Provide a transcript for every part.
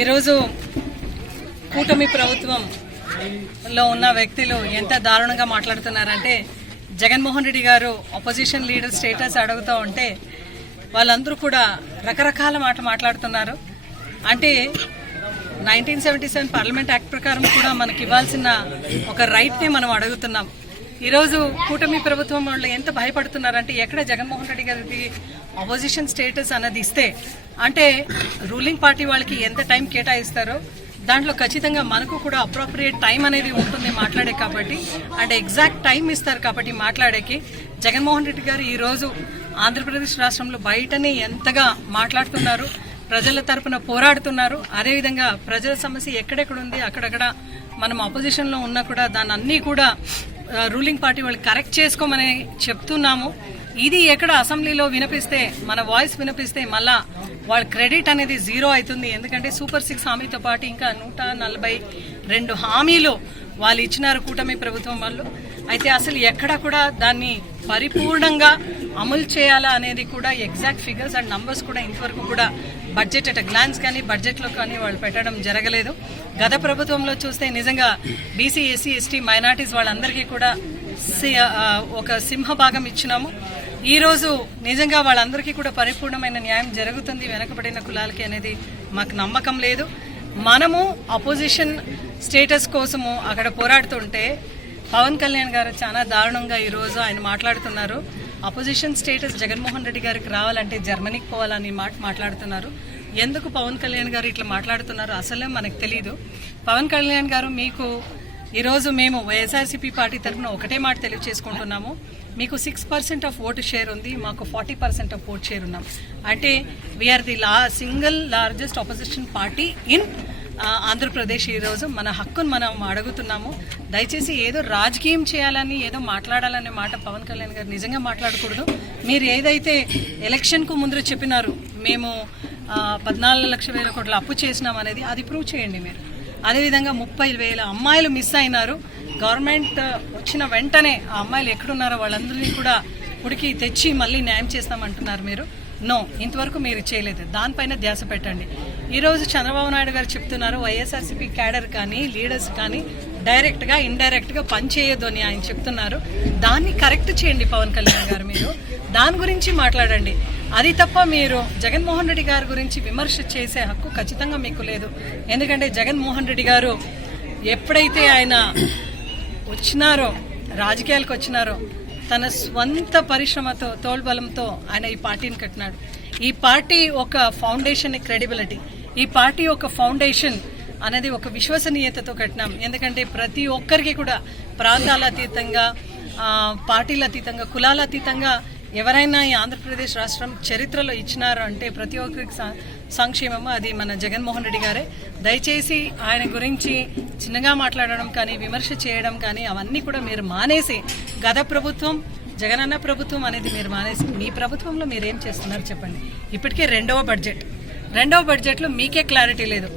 ఈరోజు కూటమి ప్రభుత్వంలో ఉన్న వ్యక్తులు ఎంత దారుణంగా మాట్లాడుతున్నారంటే, జగన్మోహన్ రెడ్డి గారు అపోజిషన్ లీడర్ స్టేటస్ అడుగుతూ ఉంటే వాళ్ళందరూ కూడా రకరకాల మాట్లాడుతున్నారు. అంటే 1977 పార్లమెంట్ యాక్ట్ ప్రకారం కూడా మనకి ఇవ్వాల్సిన ఒక రైట్ని మనం అడుగుతున్నాం. ఈరోజు కూటమి ప్రభుత్వం వాళ్ళు ఎంత భయపడుతున్నారంటే, ఎక్కడ జగన్మోహన్ రెడ్డి గారికి అపోజిషన్ స్టేటస్ అన్నది ఇస్తే అంటే రూలింగ్ పార్టీ వాళ్ళకి ఎంత టైం కేటాయిస్తారో దాంట్లో ఖచ్చితంగా మనకు కూడా అప్రోప్రియేట్ టైం అనేది ఉంటుంది మాట్లాడే కాబట్టి, అంటే ఎగ్జాక్ట్ టైం ఇస్తారు కాబట్టి మాట్లాడేకి. జగన్మోహన్ రెడ్డి గారు ఈరోజు ఆంధ్రప్రదేశ్ రాష్ట్రంలో బయటనే ఎంతగా మాట్లాడుతున్నారు, ప్రజల తరపున పోరాడుతున్నారు. అదేవిధంగా ప్రజల సమస్య ఎక్కడెక్కడ ఉంది అక్కడక్కడ మనం అపోజిషన్లో ఉన్నా కూడా దాన్ని అన్నీ కూడా రూలింగ్ పార్టీ వాళ్ళు కరెక్ట్ చేసుకోమని చెప్తున్నాము. ఇది ఎక్కడ అసెంబ్లీలో వినిపిస్తే, మన వాయిస్ వినిపిస్తే మళ్ళా వాళ్ళ క్రెడిట్ అనేది జీరో అవుతుంది. ఎందుకంటే సూపర్ 6 హామీతో పాటు ఇంకా 142 హామీలు వాళ్ళు ఇచ్చినారు కూటమి ప్రభుత్వం వాళ్ళు. అయితే అసలు ఎక్కడ కూడా దాన్ని పరిపూర్ణంగా అమలు చేయాలా అనేది కూడా ఎగ్జాక్ట్ ఫిగర్స్ అండ్ నంబర్స్ కూడా ఇంతవరకు కూడా బడ్జెట్ అట్ గ్లాన్స్ కానీ బడ్జెట్లో కానీ వాళ్ళు పెట్టడం జరగలేదు. గత ప్రభుత్వంలో చూస్తే నిజంగా బీసీ, ఎస్సీ, ఎస్టీ, మైనార్టీస్ వాళ్ళందరికీ కూడా ఒక సింహభాగం ఇచ్చినాము. ఈరోజు నిజంగా వాళ్ళందరికీ కూడా పరిపూర్ణమైన న్యాయం జరుగుతుంది వెనకబడిన కులాలకి అనేది మాకు నమ్మకం లేదు. మనము అపోజిషన్ స్టేటస్ కోసము అక్కడ పోరాడుతుంటే పవన్ కళ్యాణ్ గారు చాలా దారుణంగా ఈరోజు ఆయన మాట్లాడుతున్నారు. అపోజిషన్ స్టేటస్ జగన్మోహన్ రెడ్డి గారికి రావాలంటే జర్మనీకి పోవాలని మాట్లాడుతున్నారు. ఎందుకు పవన్ కళ్యాణ్ గారు ఇట్లా మాట్లాడుతున్నారు అసలే మనకు తెలీదు. పవన్ కళ్యాణ్ గారు, మీకు ఈరోజు మేము వైఎస్ఆర్సీపీ పార్టీ తరఫున ఒకటే మాట తెలియజేసుకుంటున్నాము. మీకు 6% ఆఫ్ ఓటు షేర్ ఉంది, మాకు 40% ఆఫ్ ఓట్ షేర్ ఉన్నాం. అంటే we are the single largest opposition party in Andhra Pradesh. ఈరోజు మన హక్కును మనం అడుగుతున్నాము. దయచేసి ఏదో రాజకీయం చేయాలని, ఏదో మాట్లాడాలనే మాట పవన్ కళ్యాణ్ గారు నిజంగా మాట్లాడకూడదు. మీరు ఏదైతే ఎలక్షన్కు ముందు చెప్పినారు, మేము 14 లక్షల కోట్ల అప్పు చేసినాం అనేది, అది ప్రూవ్ చేయండి మీరు. అదేవిధంగా 30,000 అమ్మాయిలు మిస్ అయినారు. గవర్నమెంట్ వచ్చిన వెంటనే ఆ అమ్మాయిలు ఎక్కడున్నారో వాళ్ళందరినీ కూడా ఉడికి తెచ్చి మళ్ళీ న్యాయం చేస్తామంటున్నారు మీరు. నో, ఇంతవరకు మీరు చేయలేదు. దానిపైన ధ్యాస పెట్టండి. ఈరోజు చంద్రబాబు నాయుడు గారు చెప్తున్నారు వైఎస్ఆర్సీపీ క్యాడర్ కానీ లీడర్స్ కానీ డైరెక్ట్గా ఇండైరెక్ట్గా పనిచేయొద్దు అని ఆయన చెప్తున్నారు. దాన్ని కరెక్ట్ చేయండి పవన్ కళ్యాణ్ గారు. మీరు దాని గురించి మాట్లాడండి. అది తప్ప మీరు జగన్మోహన్ రెడ్డి గారి గురించి విమర్శ చేసే హక్కు ఖచ్చితంగా మీకు లేదు. ఎందుకంటే జగన్మోహన్ రెడ్డి గారు ఎప్పుడైతే ఆయన వచ్చినారో, రాజకీయాలకు వచ్చినారో, తన స్వంత పరిశ్రమతో, తోల్బలంతో ఆయన ఈ పార్టీని కట్టినాడు. ఈ పార్టీ ఒక ఫౌండేషన్ క్రెడిబిలిటీ, ఈ పార్టీ ఒక ఫౌండేషన్ అనేది ఒక విశ్వసనీయతతో కట్టినాం. ఎందుకంటే ప్రతి ఒక్కరికి కూడా ప్రాంతాల అతీతంగా, పార్టీల అతీతంగా, కులాల అతీతంగా ఎవరైనా ఈ ఆంధ్రప్రదేశ్ రాష్ట్రం చరిత్రలో ఇచ్చినారు అంటే ప్రతి ఒక్కరికి సంక్షేమము అది మన జగన్మోహన్ రెడ్డి గారే. దయచేసి ఆయన గురించి చిన్నగా మాట్లాడడం కానీ, విమర్శ చేయడం కానీ అవన్నీ కూడా మీరు మానేసి, గత ప్రభుత్వం, జగనన్న ప్రభుత్వం అనేది మీరు మానేసి మీ ప్రభుత్వంలో మీరేం చేస్తున్నారు చెప్పండి. ఇప్పటికే రెండవ బడ్జెట్లో మీకే క్లారిటీ లేదు.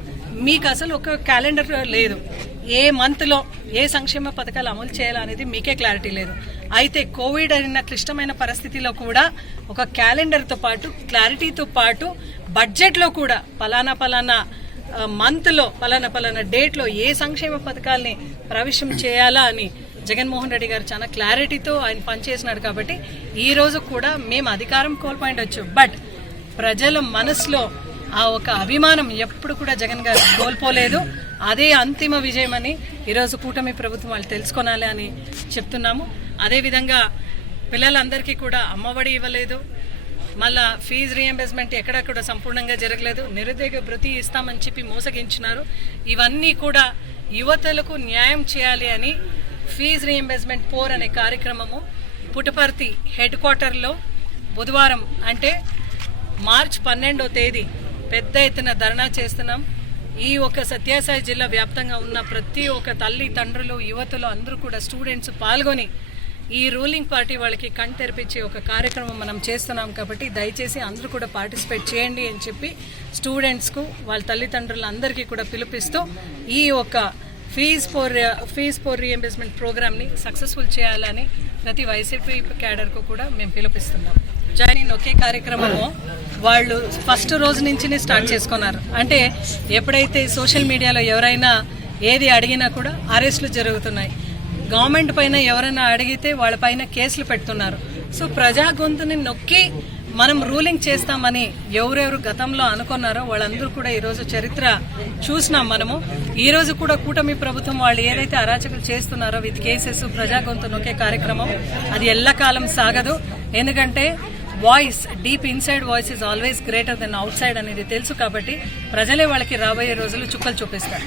మీకు అసలు ఒక క్యాలెండర్ లేదు. ఏ మంత్లో ఏ సంక్షేమ పథకాలు అమలు చేయాలనేది మీకే క్లారిటీ లేదు. అయితే కోవిడ్ అయిన క్లిష్టమైన పరిస్థితిలో కూడా ఒక క్యాలెండర్తో పాటు, క్లారిటీతో పాటు బడ్జెట్లో కూడా పలానా మంత్లో, పలానా డేట్లో ఏ సంక్షేమ పథకాల్ని ప్రవేశం చేయాలా అని జగన్మోహన్ రెడ్డి గారు చాలా క్లారిటీతో ఆయన పనిచేసినాడు. కాబట్టి ఈ రోజు కూడా మేము అధికారం కోల్పోయిండొచ్చు, బట్ ప్రజల మనసులో ఆ ఒక అభిమానం ఎప్పుడు కూడా జగన్ గారు కోల్పోలేదు. అదే అంతిమ విజయం అని ఈరోజు కూటమి ప్రభుత్వం వాళ్ళు తెలుసుకోనాలి అని చెప్తున్నాము. అదేవిధంగా పిల్లలందరికీ కూడా అమ్మఒడి ఇవ్వలేదు, మళ్ళా ఫీజు రీఎంబర్స్మెంట్ ఎక్కడ కూడా సంపూర్ణంగా జరగలేదు, నిరుద్యోగ భృతి ఇస్తామని చెప్పి మోసగించినారు. ఇవన్నీ కూడా యువతలకు న్యాయం చేయాలి అని ఫీజు రీఎంబర్స్మెంట్ 4 అనే కార్యక్రమము పుట్టపర్తి హెడ్ క్వార్టర్లో బుధవారం అంటే మార్చి 12వ తేదీ పెద్ద ఎత్తున ధర్నా చేస్తున్నాం. ఈ ఒక సత్యసాయి జిల్లా వ్యాప్తంగా ఉన్న ప్రతి ఒక్క తల్లి, తండ్రులు, యువతులు అందరూ కూడా స్టూడెంట్స్ పాల్గొని ఈ రూలింగ్ పార్టీ వాళ్ళకి కణ్ తెరిపించే ఒక కార్యక్రమం మనం చేస్తున్నాం. కాబట్టి దయచేసి అందరూ కూడా పార్టిసిపేట్ చేయండి అని చెప్పి స్టూడెంట్స్కు, వాళ్ళ తల్లిదండ్రులందరికీ కూడా పిలుపిస్తూ ఈ ఒక ఫీజ్ ఫోర్ రీఎంబర్స్మెంట్ ప్రోగ్రామ్ని సక్సెస్ఫుల్ చేయాలని ప్రతి వైసీపీ క్యాడర్కు కూడా మేము పిలుపిస్తున్నాం. జాయిన్ ఒకే కార్యక్రమము వాళ్ళు ఫస్ట్ రోజు నుంచి స్టార్ట్ చేసుకున్నారు. అంటే ఎప్పుడైతే సోషల్ మీడియాలో ఎవరైనా ఏది అడిగినా కూడా అరెస్టులు జరుగుతున్నాయి. గవర్నమెంట్ పైన ఎవరైనా అడిగితే వాళ్ళ పైన కేసులు పెడుతున్నారు. సో ప్రజా గొంతుని నొక్కి మనం రూలింగ్ చేస్తామని ఎవరెవరు గతంలో అనుకున్నారో వాళ్ళందరూ కూడా ఈరోజు చరిత్ర చూసినాం మనము. ఈ రోజు కూడా కూటమి ప్రభుత్వం వాళ్ళు ఏదైతే అరాచకలు చేస్తున్నారో విత్ కేసెస్ ప్రజా గొంతు నొక్కే కార్యక్రమం అది ఎల్లకాలం సాగదు. ఎందుకంటే voice deep inside voice is always greater than out side అనేది తెలుసు. కాబట్టి ప్రజలే వాళ్ళకి రాబోయే రోజులు చుక్కలు చూపిస్తారు.